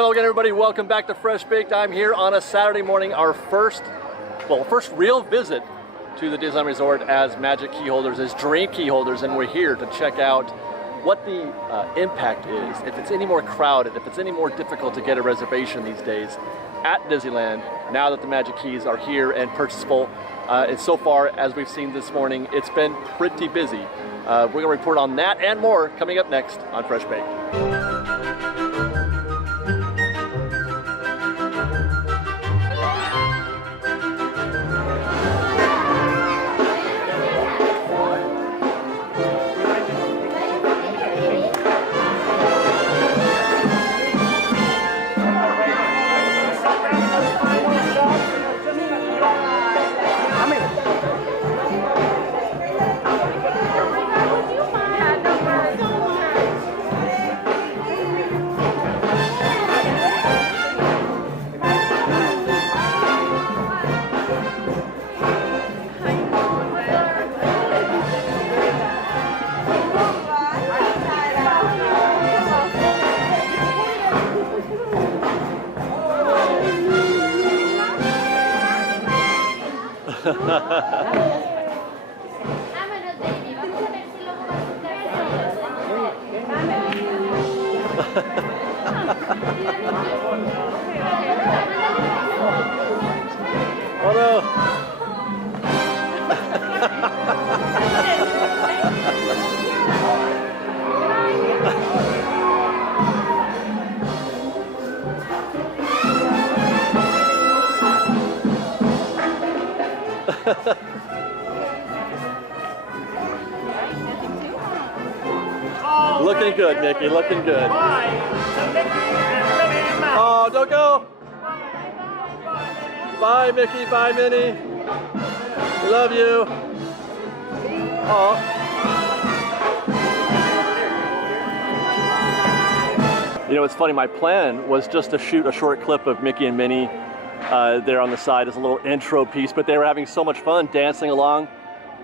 Hello again, everybody. Welcome back to Fresh Baked. I'm here on a Saturday morning, our first real visit to the Disneyland Resort as Magic Key Holders, as Dream Key Holders, and we're here to check out what the impact is, if it's any more crowded, if it's any more difficult to get a reservation these days at Disneyland, now that the Magic Keys are here and purchasable. And so far, as we've seen this morning, it's been pretty busy. We're going to report on that and more coming up next on Fresh Baked. Oh no! Looking good, Mickey, looking good. Oh, don't go! Bye, Mickey, bye, Minnie. We love you. Oh. You know, it's funny, my plan was just to shoot a short clip of Mickey and Minnie there on the side as a little intro piece, but they were having so much fun dancing along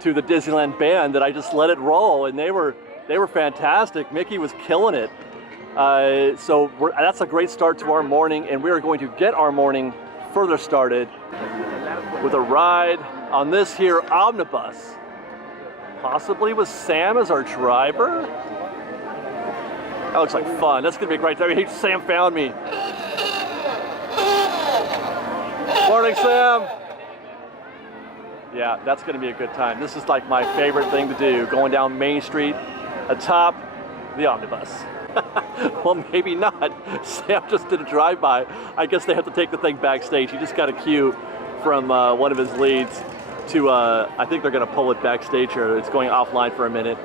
to the Disneyland band that I just let it roll, and they were fantastic. Mickey was killing it. So that's a great start to our morning, and we are going to get our morning further started with a ride on this here omnibus, possibly with Sam as our driver. That looks like fun. That's gonna be a great time. Hey, Sam found me. Morning, Sam. Yeah, that's gonna be a good time. This is like my favorite thing to do, going down Main Street atop the omnibus. Well, maybe not. Sam just did a drive-by. I guess they have to take the thing backstage. He just got a cue from one of his leads to, I think they're gonna pull it backstage here. It's going offline for a minute.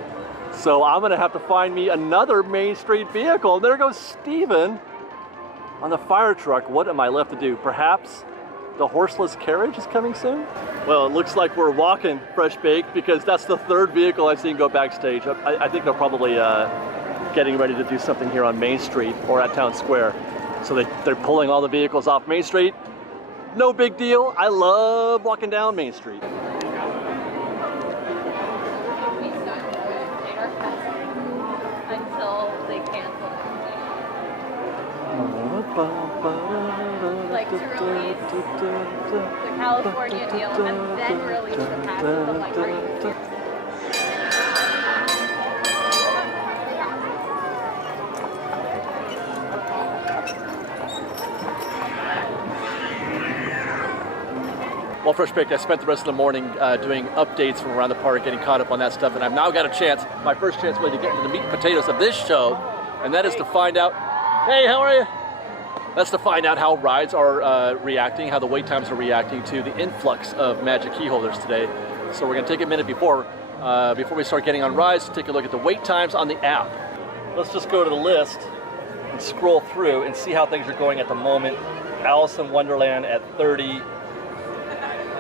So I'm gonna have to find me another Main Street vehicle. There goes Steven on the fire truck. What am I left to do? Perhaps the horseless carriage is coming soon? Well, it looks like we're walking Fresh Baked because that's the third vehicle I've seen go backstage. I think they're probably getting ready to do something here on Main Street or at Town Square. So they're pulling all the vehicles off Main Street. No big deal. I love walking down Main Street. Until they cancel it. Like to release the California deal and then release the passes. I'm like, are you serious? Well, Fresh Baked, I spent the rest of the morning doing updates from around the park, getting caught up on that stuff, and I've now got a chance, my first chance really to get into the meat and potatoes of this show, and that is to find out, hey, how are you? That's to find out how rides are reacting, how the wait times are reacting to the influx of Magic Key Holders today. So we're gonna take a minute before we start getting on rides to take a look at the wait times on the app. Let's just go to the list and scroll through and see how things are going at the moment. Alice in Wonderland at 30.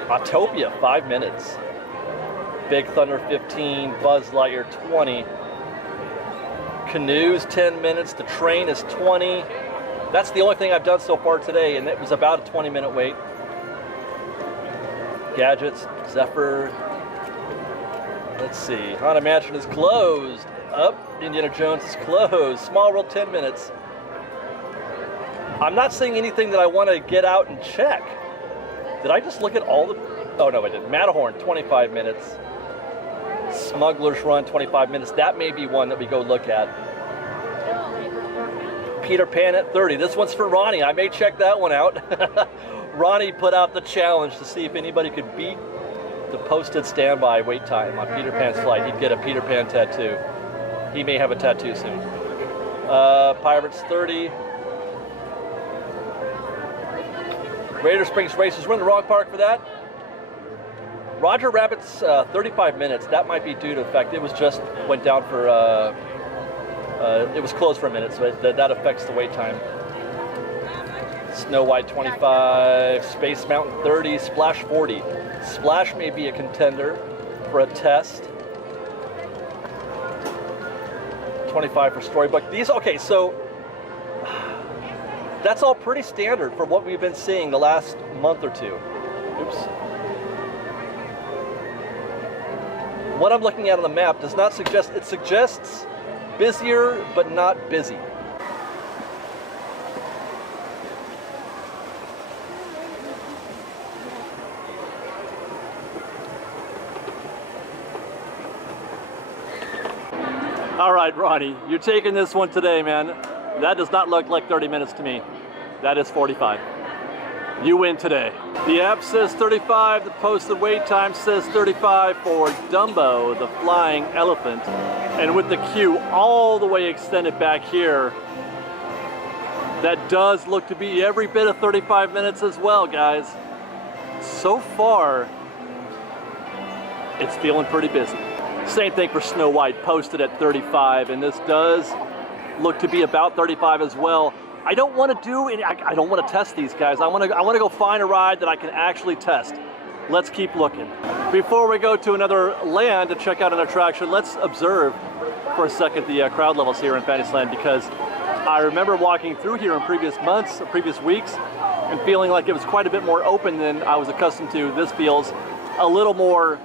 Autopia, 5 minutes. Big Thunder, 15. Buzz Lightyear, 20. Canoes, 10 minutes. The train is 20. That's the only thing I've done so far today, and it was about a 20-minute wait. Gadgets, Zephyr. Let's see. Haunted Mansion is closed. Up. Indiana Jones is closed. Small World, 10 minutes. I'm not seeing anything that I want to get out and check. Did I just look at all the... Oh, no, I didn't. Matterhorn, 25 minutes. Smuggler's Run, 25 minutes. That may be one that we go look at. Peter Pan at 30. This one's for Ronnie. I may check that one out. Ronnie put out the challenge to see if anybody could beat the posted standby wait time on Peter Pan's flight. He'd get a Peter Pan tattoo. He may have a tattoo soon. Pirates 30. Raider Springs Racers. We're in the wrong park for that. Roger Rabbit's 35 minutes. That might be due to the fact it was just went down for, it was closed for a minute, so that affects the wait time. Snow White 25, Space Mountain 30, Splash 40. Splash may be a contender for a test. 25 for Storybook. These, okay, so that's all pretty standard for what we've been seeing the last month or two. Oops. What I'm looking at on the map does not suggest, it suggests busier but not busy. All right, Ronnie, you're taking this one today, man. That does not look like 30 minutes to me. That is 45. You win today. The app says 35, the posted wait time says 35 for Dumbo, the flying elephant. And with the queue all the way extended back here, that does look to be every bit of 35 minutes as well, guys. So far, it's feeling pretty busy. Same thing for Snow White, posted at 35, and this does look to be about 35 as well. I don't want to do any, I don't want to test these guys. I want to go find a ride that I can actually test. Let's keep looking. Before we go to another land to check out an attraction, let's observe for a second the crowd levels here in Fantasyland, because I remember walking through here in previous months, previous weeks, and feeling like it was quite a bit more open than I was accustomed to. This feels a little more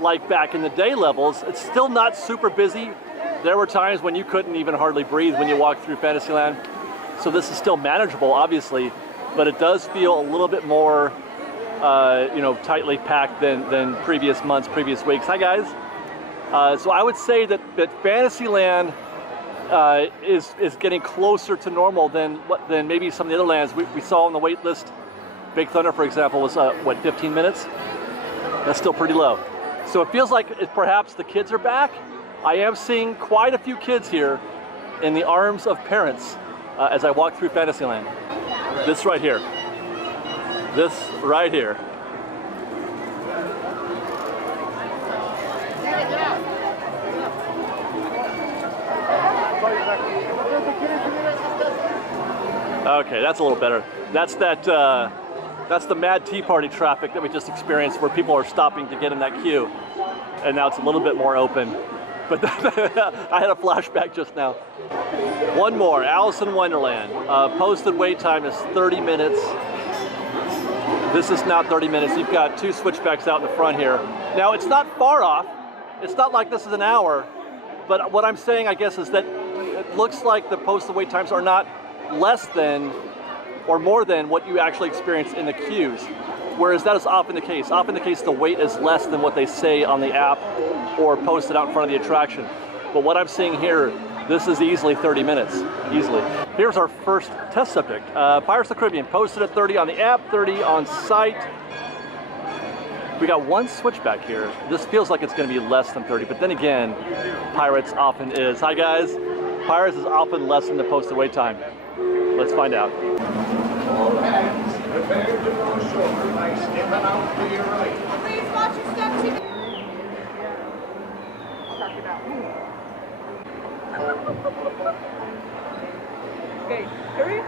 like back in the day levels. It's still not super busy. There were times when you couldn't even hardly breathe when you walked through Fantasyland. So this is still manageable, obviously, but it does feel a little bit more, you know, tightly packed than previous months, previous weeks. Hi, guys. So I would say that Fantasyland is getting closer to normal than maybe some of the other lands we saw on the wait list. Big Thunder, for example, was what, 15 minutes? That's still pretty low. So it feels like perhaps the kids are back. I am seeing quite a few kids here in the arms of parents as I walk through Fantasyland. This right here. This right here. Okay, that's a little better. That's the Mad Tea Party traffic that we just experienced, where people are stopping to get in that queue. And now it's a little bit more open. But I had a flashback just now. One more, Alice in Wonderland. Posted wait time is 30 minutes. This is not 30 minutes. You've got two switchbacks out in the front here. Now, it's not far off. It's not like this is an hour. But what I'm saying, I guess, is that it looks like the posted wait times are not less than or more than what you actually experience in the queues. Whereas that is often the case. Often the case, the wait is less than what they say on the app or posted out in front of the attraction. But what I'm seeing here, this is easily 30 minutes, easily. Here's our first test subject. Pirates of the Caribbean, posted at 30 on the app, 30 on site. We got one switchback here. This feels like it's gonna be less than 30, but then again, Pirates often is. Hi guys, Pirates is often less than the posted wait time. Let's find out. Please watch your step to Okay, hurry.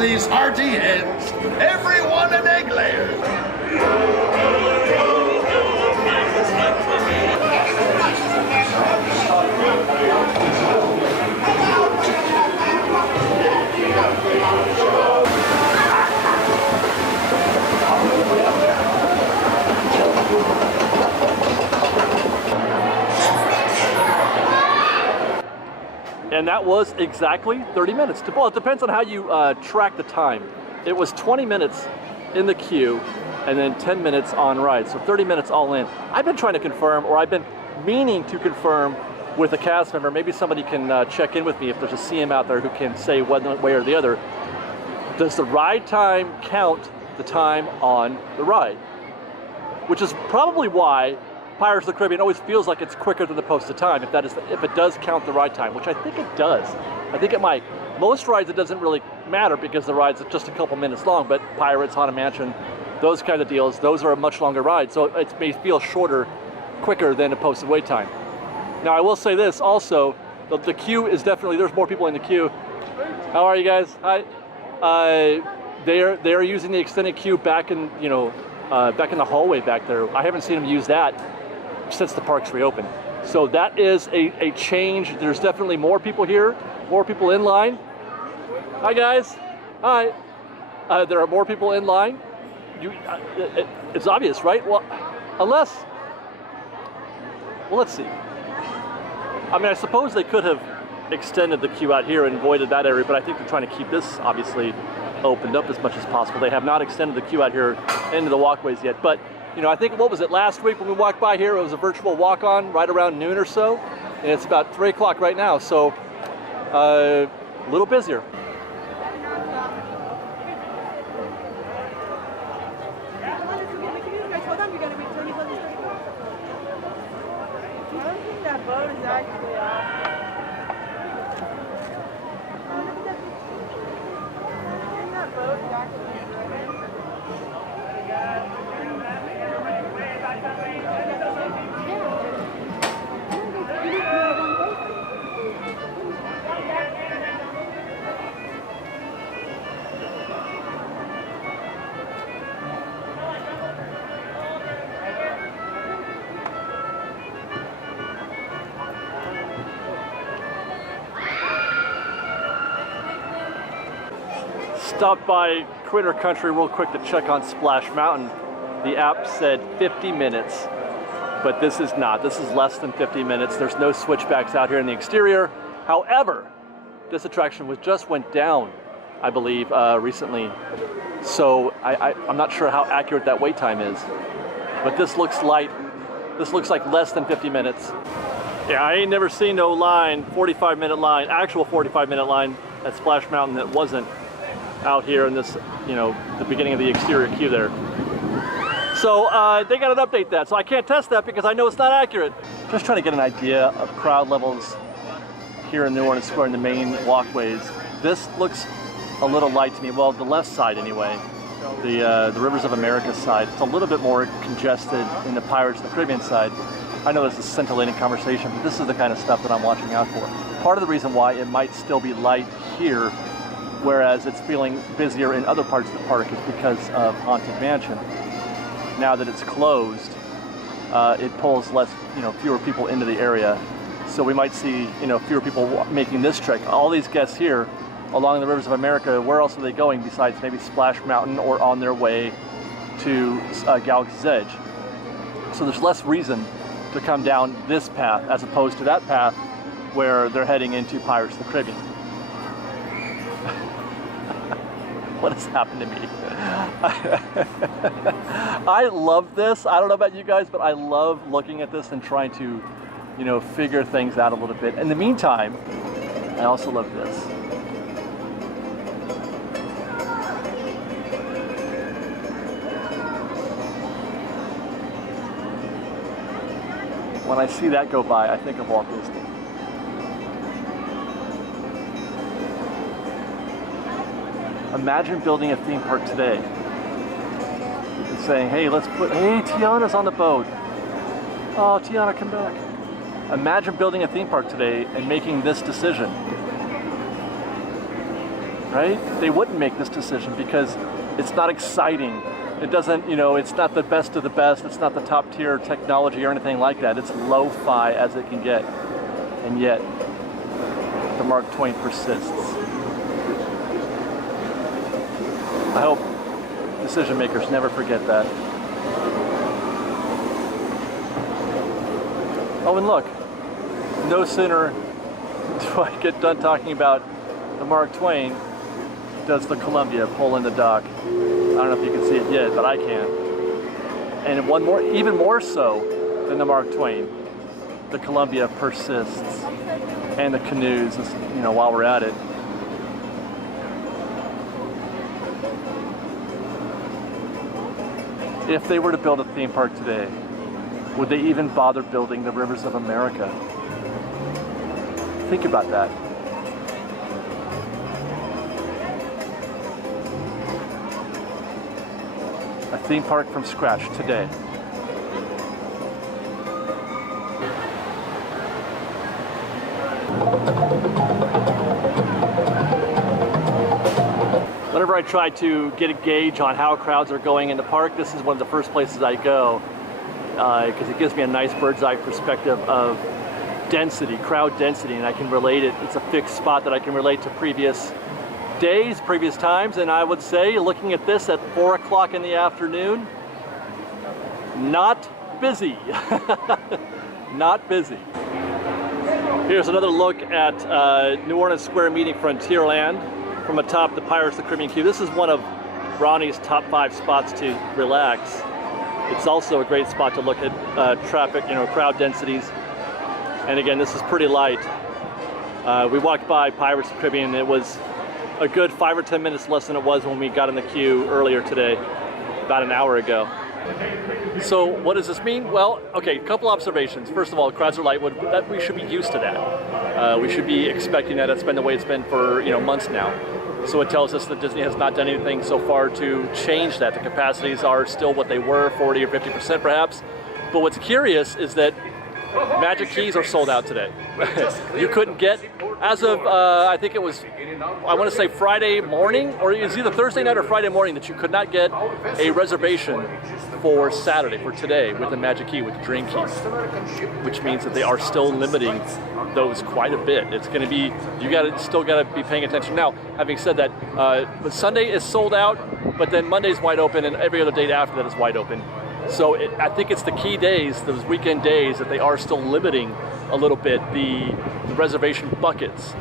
these hearty hens. Everyone an egg layer. And that was exactly 30 minutes. Well, it depends on how you track the time. It was 20 minutes in the queue and then 10 minutes on ride. So 30 minutes all in. I've been trying to confirm, or I've been meaning to confirm with a cast member. Maybe somebody can check in with me if there's a CM out there who can say one way or the other. Does the ride time count the time on the ride? Which is probably why Pirates of the Caribbean always feels like it's quicker than the posted time, if it does count the ride time, which I think it does. I think it might. Most rides it doesn't really matter because the rides are just a couple minutes long, but Pirates, Haunted Mansion, those kind of deals, those are a much longer ride, so it may feel shorter, quicker than a posted wait time. Now I will say this also, the queue is definitely, there's more people in the queue. How are you guys? Hi. They're using the extended queue back in, back in the hallway back there. I haven't seen them use that since the parks reopened. So that is a change. There's definitely more people here, more people in line. Hi guys, hi. There are more people in line. It's obvious, right? Well, let's see. I mean, I suppose they could have extended the queue out here and avoided that area, but I think they're trying to keep this obviously opened up as much as possible. They have not extended the queue out here into the walkways yet, but I think, what was it, last week when we walked by here, it was a virtual walk-on right around noon or so, and it's about 3 o'clock right now, so a little busier. Stopped by Critter Country real quick to check on Splash Mountain. The app said 50 minutes, but this is not. This is less than 50 minutes. There's no switchbacks out here in the exterior. However, this attraction just went down, I believe, recently. So I'm not sure how accurate that wait time is, but this looks like less than 50 minutes. Yeah, I ain't never seen no line, 45-minute line, actual 45-minute line at Splash Mountain that wasn't out here in this, the beginning of the exterior queue there. So they got to update that. So I can't test that because I know it's not accurate. Just trying to get an idea of crowd levels here in New Orleans Square in the main walkways. This looks a little light to me. Well, the left side anyway. The Rivers of America side. It's a little bit more congested in the Pirates of the Caribbean side. I know this is a scintillating conversation, but this is the kind of stuff that I'm watching out for. Part of the reason why it might still be light here, whereas it's feeling busier in other parts of the park, is because of Haunted Mansion. Now that it's closed, it pulls fewer people into the area. So we might see, fewer people making this trek. All these guests here along the Rivers of America, where else are they going besides maybe Splash Mountain or on their way to Galaxy's Edge? So there's less reason to come down this path as opposed to that path where they're heading into Pirates of the Caribbean. What has happened to me? I love this. I don't know about you guys, but I love looking at this and trying to, figure things out a little bit. In the meantime, I also love this. When I see that go by, I think of Walt Disney. Imagine building a theme park today and saying, hey, Tiana's on the boat. Oh, Tiana, come back. Imagine building a theme park today and making this decision. right? They wouldn't make this decision because it's not exciting. It doesn't, you know, it's not the best of the best. It's not the top tier technology or anything like that. It's lo-fi as it can get. And yet, the Mark Twain persists. I hope decision makers never forget that. Oh, and look, no sooner do I get done talking about the Mark Twain, does the Columbia pull in the dock. I don't know if you can see it yet, but I can. And one more, even more so than the Mark Twain, the Columbia persists. And the canoes, you know, while we're at it. If they were to build a theme park today, would they even bother building the Rivers of America? Think about that. A theme park from scratch today. Whenever I try to get a gauge on how crowds are going in the park, this is one of the first places I go because it gives me a nice bird's eye perspective of density, crowd density, and I can relate it. It's a fixed spot that I can relate to previous days, previous times, and I would say, looking at this at 4 o'clock in the afternoon, not busy. Not busy. Here's another look at New Orleans Square meeting Frontierland from atop the Pirates of the Caribbean queue. This is one of Ronnie's top 5 spots to relax. It's also a great spot to look at traffic, you know, crowd densities. And again, this is pretty light. We walked by Pirates of the Caribbean. It was a good 5 or 10 minutes less than it was when we got in the queue earlier today, about an hour ago. So what does this mean? Well, okay, a couple observations. First of all, crowds are light. That we should be used to that. We should be expecting that. That's been the way it's been for, you know, months now. So it tells us that Disney has not done anything so far to change that. The capacities are still what they were, 40 or 50% perhaps. But what's curious is that Magic Keys are sold out today. You couldn't get, as of, I think it was, I want to say Friday morning, or it was either Thursday night or Friday morning, that you could not get a reservation for Saturday, for today, with a Magic Key, with Dream Keys, which means that they are still limiting those quite a bit. It's going to be, still got to be paying attention. Now, having said that, Sunday is sold out, but then Monday's wide open, and every other date after that is wide open. So I think it's the key days, those weekend days, that they are still limiting a little bit the reservation buckets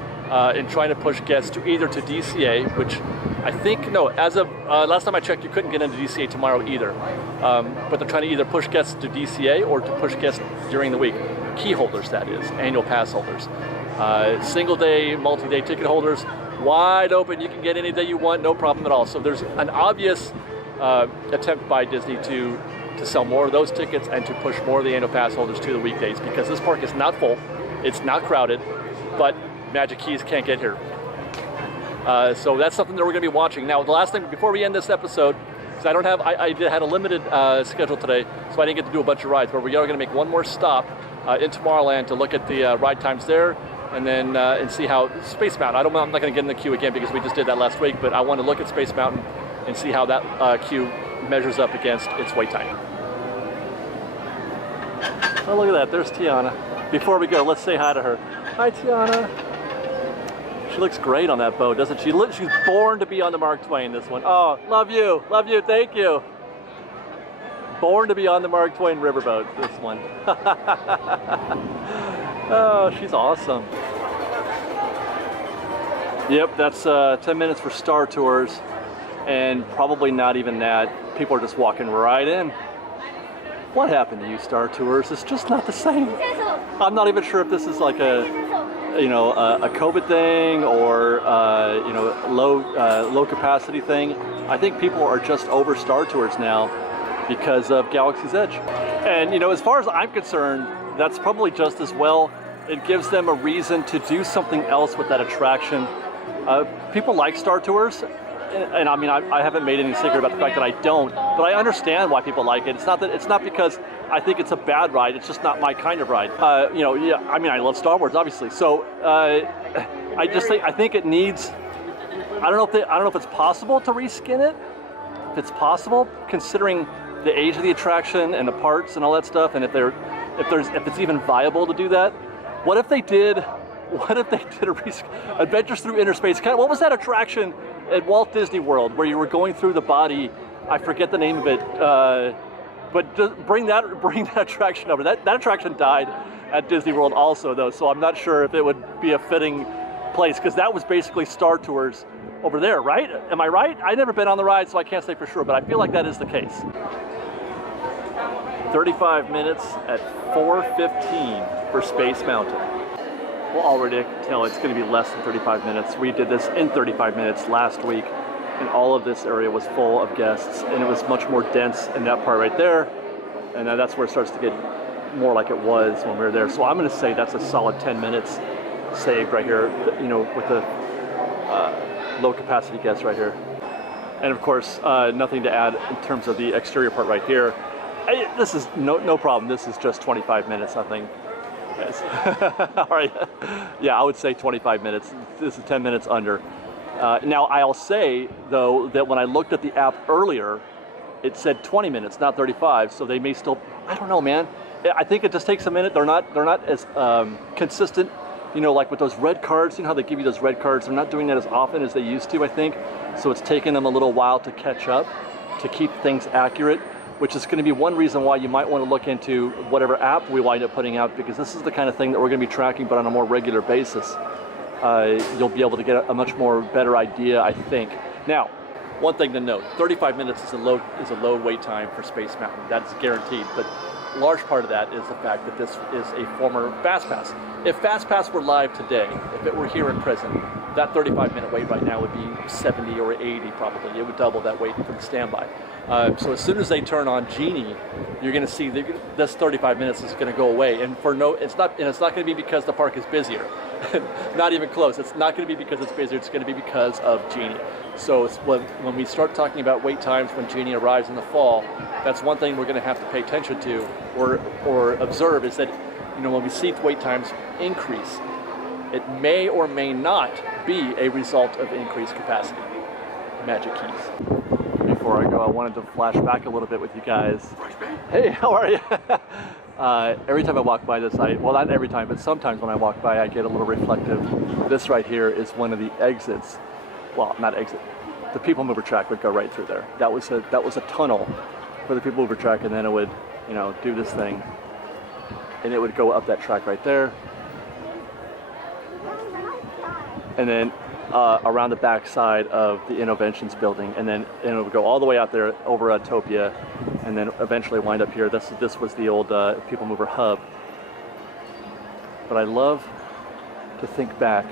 in trying to push guests to either to DCA, which I think, no, as of last time I checked, you couldn't get into DCA tomorrow either. But they're trying to either push guests to DCA or to push guests during the week. Key holders, that is, annual pass holders. Single day, multi-day ticket holders, wide open. You can get any day you want, no problem at all. So there's an obvious attempt by Disney to sell more of those tickets and to push more of the annual pass holders to the weekdays, because this park is not full, it's not crowded, but Magic Keys can't get here. So that's something that we're going to be watching. Now, the last thing before we end this episode, because I had a limited schedule today, so I didn't get to do a bunch of rides, but we are going to make one more stop in Tomorrowland to look at the ride times there, and then and see how Space Mountain. I'm not going to get in the queue again because we just did that last week, but I want to look at Space Mountain and see how that queue measures up against its wait time. Oh, look at that, there's Tiana. Before we go, let's say hi to her. Hi, Tiana. She looks great on that boat, doesn't she? She's born to be on the Mark Twain, this one. Oh, love you, thank you. Born to be on the Mark Twain riverboat, this one. Oh, she's awesome. Yep, that's 10 minutes for Star Tours, and probably not even that. People are just walking right in. What happened to you, Star Tours? It's just not the same. I'm not even sure if this is like a COVID thing or low capacity thing. I think people are just over Star Tours now because of Galaxy's Edge. And as far as I'm concerned, that's probably just as well. It gives them a reason to do something else with that attraction. People like Star Tours. And I mean, I haven't made any secret about the fact that I don't, but I understand why people like it. It's not because I think it's a bad ride. It's just not my kind of ride. Yeah, I mean, I love Star Wars, obviously. So I think it needs I don't know if it's possible to reskin it. If it's possible, considering the age of the attraction and the parts and all that stuff, and if it's even viable to do that. What if they did a Adventures Through Inner Space? What was that attraction at Walt Disney World where you were going through the body? I forget the name of it, but just bring that attraction over. That attraction died at Disney World also, though, so I'm not sure if it would be a fitting place, because that was basically Star Tours over there, right? Am I right? I've never been on the ride, so I can't say for sure, but I feel like that is the case. 35 minutes at 4:15 for Space Mountain. We'll already tell it's going to be less than 35 minutes. We did this in 35 minutes last week, and all of this area was full of guests, and it was much more dense in that part right there, and then that's where it starts to get more like it was when we were there. So I'm going to say that's a solid 10 minutes saved right here, you know, with the low capacity guests right here. And of course, nothing to add in terms of the exterior part right here. This is no problem. This is just 25 minutes, I think. Yes. All right. Yeah, I would say 25 minutes. This is 10 minutes under. Now, I'll say, though, that when I looked at the app earlier, it said 20 minutes, not 35, so they may still, I don't know, man. I think it just takes a minute. They're not as consistent, you know, like with those red cards. You know how they give you those red cards? They're not doing that as often as they used to, I think. So it's taken them a little while to catch up, to keep things accurate, which is going to be one reason why you might want to look into whatever app we wind up putting out, because this is the kind of thing that we're going to be tracking, but on a more regular basis. You'll be able to get a much more better idea, I think. Now, one thing to note, 35 minutes is a low wait time for Space Mountain. That's guaranteed, but a large part of that is the fact that this is a former FastPass. If FastPass were live today, if it were here in prison, that 35-minute wait right now would be 70 or 80 probably. It would double that wait for the standby. So as soon as they turn on Genie, you're going to see this 35 minutes is going to go away, and it's not going to be because the park is busier. Not even close. It's not going to be because it's busier. It's going to be because of Genie. So when we start talking about wait times when Genie arrives in the fall, that's one thing we're going to have to pay attention to or observe, is that, you know, when we see wait times increase, it may or may not be a result of increased capacity. Magic keys. Before I go, I wanted to flash back a little bit with you guys. Hey, how are you? Every time I walk by this, well, not every time, but sometimes when I walk by, I get a little reflective. This right here is one of the exits. Well, not exit. The people mover track would go right through there. That was a tunnel for the people mover track, and then it would, you know, do this thing, and it would go up that track right there, and then around the back side of the Innovations building, and then it would go all the way out there over Autopia, and then eventually wind up here. This was the old people mover hub. But I love to think back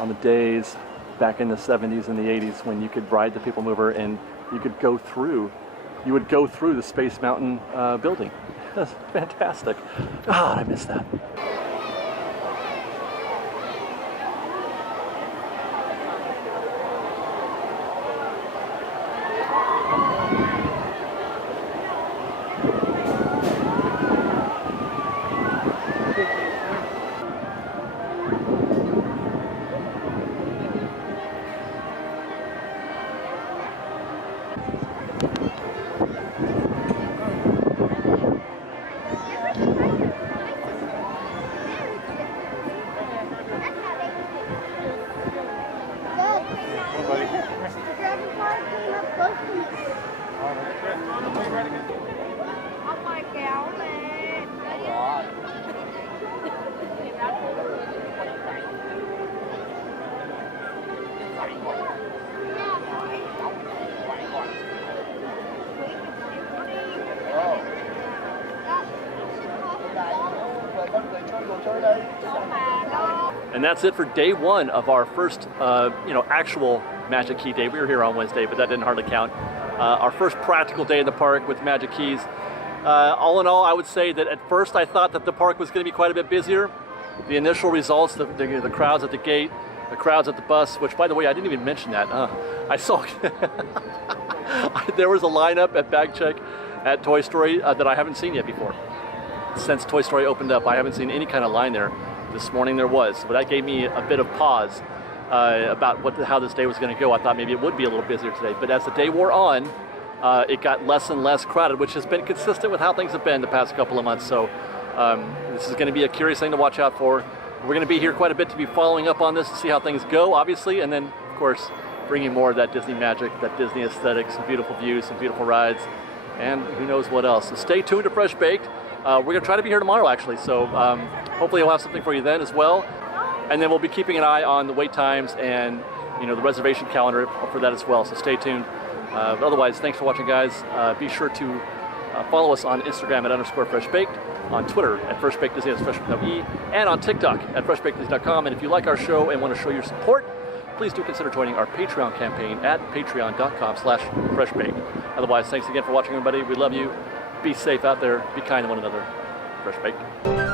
on the days back in the 70s and the 80s when you could ride the people mover and you would go through the Space Mountain building. That's fantastic. God, I miss that. And that's it for day one of our first, actual Magic Key day. We were here on Wednesday, but that didn't hardly count. Our first practical day in the park with Magic Keys. All in all, I would say that at first I thought that the park was going to be quite a bit busier. The initial results, the crowds at the gate, the crowds at the bus, which, by the way, I didn't even mention that. I saw there was a lineup at bag check at Toy Story that I haven't seen yet before. Since Toy Story opened up, I haven't seen any kind of line there. This morning there was, but that gave me a bit of pause. about how this day was going to go. I thought maybe it would be a little busier today, but as the day wore on, it got less and less crowded, which has been consistent with how things have been the past couple of months. So this is going to be a curious thing to watch out for. We're going to be here quite a bit to be following up on this to see how things go, obviously, and then, of course, bringing more of that Disney magic, that Disney aesthetic, some beautiful views, some beautiful rides, and who knows what else. So stay tuned to Fresh Baked. We're going to try to be here tomorrow, actually, so hopefully we'll have something for you then as well. And then we'll be keeping an eye on the wait times and the reservation calendar for that as well, so stay tuned. But otherwise, thanks for watching, guys. Be sure to follow us on Instagram at _FreshBaked, on Twitter at FreshBakedDisney, that's Fresh with no E, and on TikTok at FreshBakedDisney.com. And if you like our show and want to show your support, please do consider joining our Patreon campaign at patreon.com/FreshBaked. Otherwise, thanks again for watching, everybody. We love you. Be safe out there. Be kind to one another. Fresh Baked.